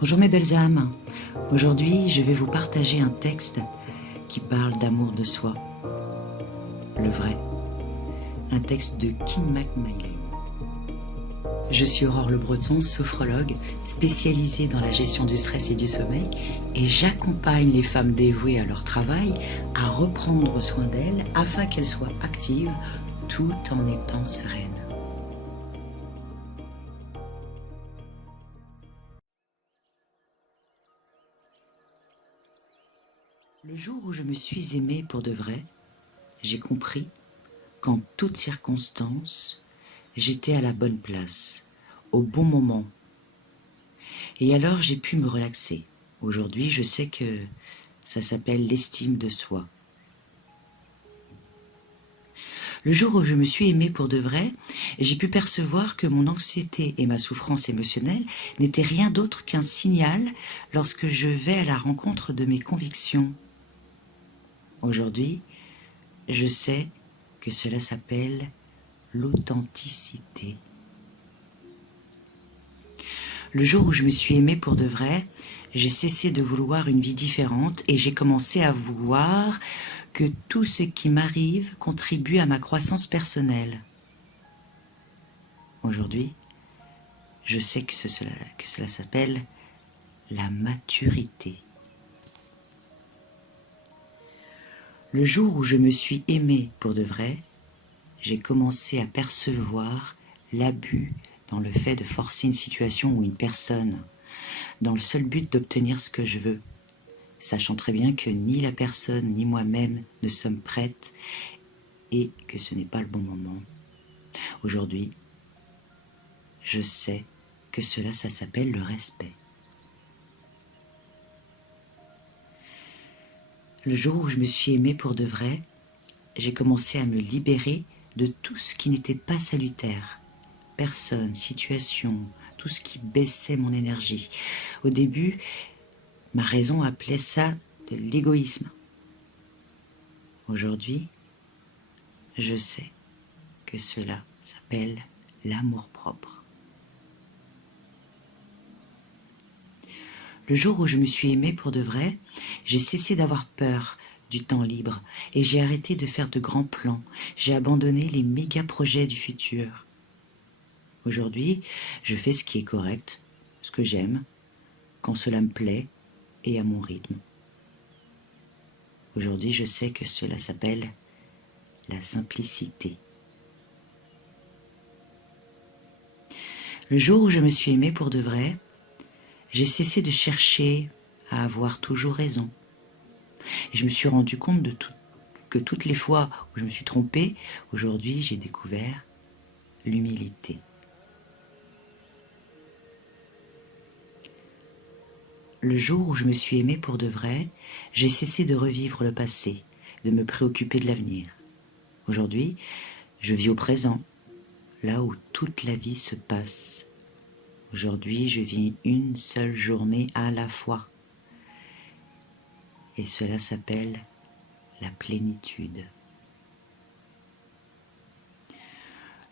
Bonjour mes belles âmes, aujourd'hui je vais vous partager un texte qui parle d'amour de soi, le vrai, un texte de Kim McMillan. Je suis Aurore Le Breton, sophrologue spécialisée dans la gestion du stress et du sommeil et j'accompagne les femmes dévouées à leur travail à reprendre soin d'elles afin qu'elles soient actives tout en étant sereines. Le jour où je me suis aimée pour de vrai, j'ai compris qu'en toutes circonstances, j'étais à la bonne place, au bon moment. Et alors j'ai pu me relaxer. Aujourd'hui, je sais que ça s'appelle l'estime de soi. Le jour où je me suis aimée pour de vrai, j'ai pu percevoir que mon anxiété et ma souffrance émotionnelle n'étaient rien d'autre qu'un signal lorsque je vais à la rencontre de mes convictions. Aujourd'hui, je sais que cela s'appelle l'authenticité. Le jour où je me suis aimée pour de vrai, j'ai cessé de vouloir une vie différente et j'ai commencé à voir que tout ce qui m'arrive contribue à ma croissance personnelle. Aujourd'hui, je sais que cela s'appelle la maturité. Le jour où je me suis aimée pour de vrai, j'ai commencé à percevoir l'abus dans le fait de forcer une situation ou une personne, dans le seul but d'obtenir ce que je veux, sachant très bien que ni la personne ni moi-même ne sommes prêtes et que ce n'est pas le bon moment. Aujourd'hui, je sais que ça s'appelle le respect. Le jour où je me suis aimée pour de vrai, j'ai commencé à me libérer de tout ce qui n'était pas salutaire. Personne, situation, tout ce qui baissait mon énergie. Au début, ma raison appelait ça de l'égoïsme. Aujourd'hui, je sais que cela s'appelle l'amour-propre. Le jour où je me suis aimée pour de vrai, j'ai cessé d'avoir peur du temps libre et j'ai arrêté de faire de grands plans. J'ai abandonné les méga projets du futur. Aujourd'hui, je fais ce qui est correct, ce que j'aime, quand cela me plaît et à mon rythme. Aujourd'hui, je sais que cela s'appelle la simplicité. Le jour où je me suis aimée pour de vrai, j'ai cessé de chercher à avoir toujours raison. Et je me suis rendu compte que toutes les fois où je me suis trompée, aujourd'hui j'ai découvert l'humilité. Le jour où je me suis aimée pour de vrai, j'ai cessé de revivre le passé, de me préoccuper de l'avenir. Aujourd'hui, je vis au présent, là où toute la vie se passe. Aujourd'hui, je vis une seule journée à la fois. Et cela s'appelle la plénitude.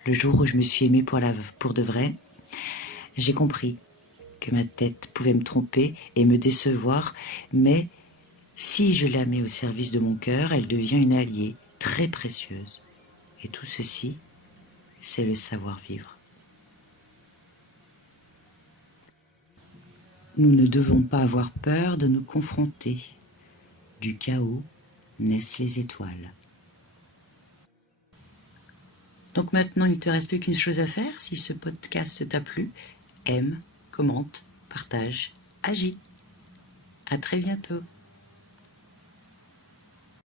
Le jour où je me suis aimée pour de vrai, j'ai compris que ma tête pouvait me tromper et me décevoir, mais si je la mets au service de mon cœur, elle devient une alliée très précieuse. Et tout ceci, c'est le savoir-vivre. Nous ne devons pas avoir peur de nous confronter. Du chaos naissent les étoiles. Donc maintenant, il ne te reste plus qu'une chose à faire. Si ce podcast t'a plu, aime, commente, partage, agis. À très bientôt.